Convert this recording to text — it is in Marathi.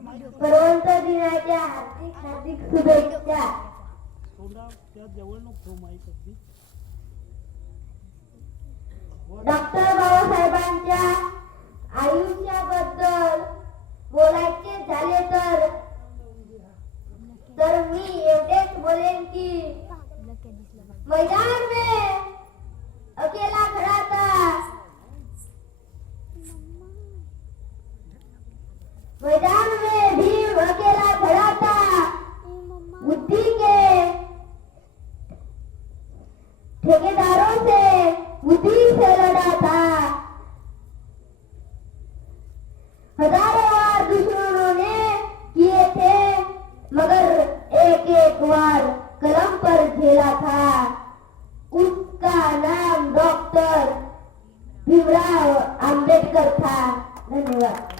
पर्वंत दिनाच्या हार्दिक हार्दिक शुभेच्छा. डॉक्टर बाबासाहेबांच्या आयुष्याबद्दल बोलायचे झाले तर मी एवढेच बोलेन की मैदान में अकेला खड़ा था, मैदान में भीम अकेला खड़ा था, बुद्धि के ठेकेदारों से बुद्धि से लड़ा था. हजारों बार दुश्मनों ने किए थे मगर एक एक बार कलम पर झेला था. उसका नाम डॉक्टर भीमराव आंबेडकर था. धन्यवाद.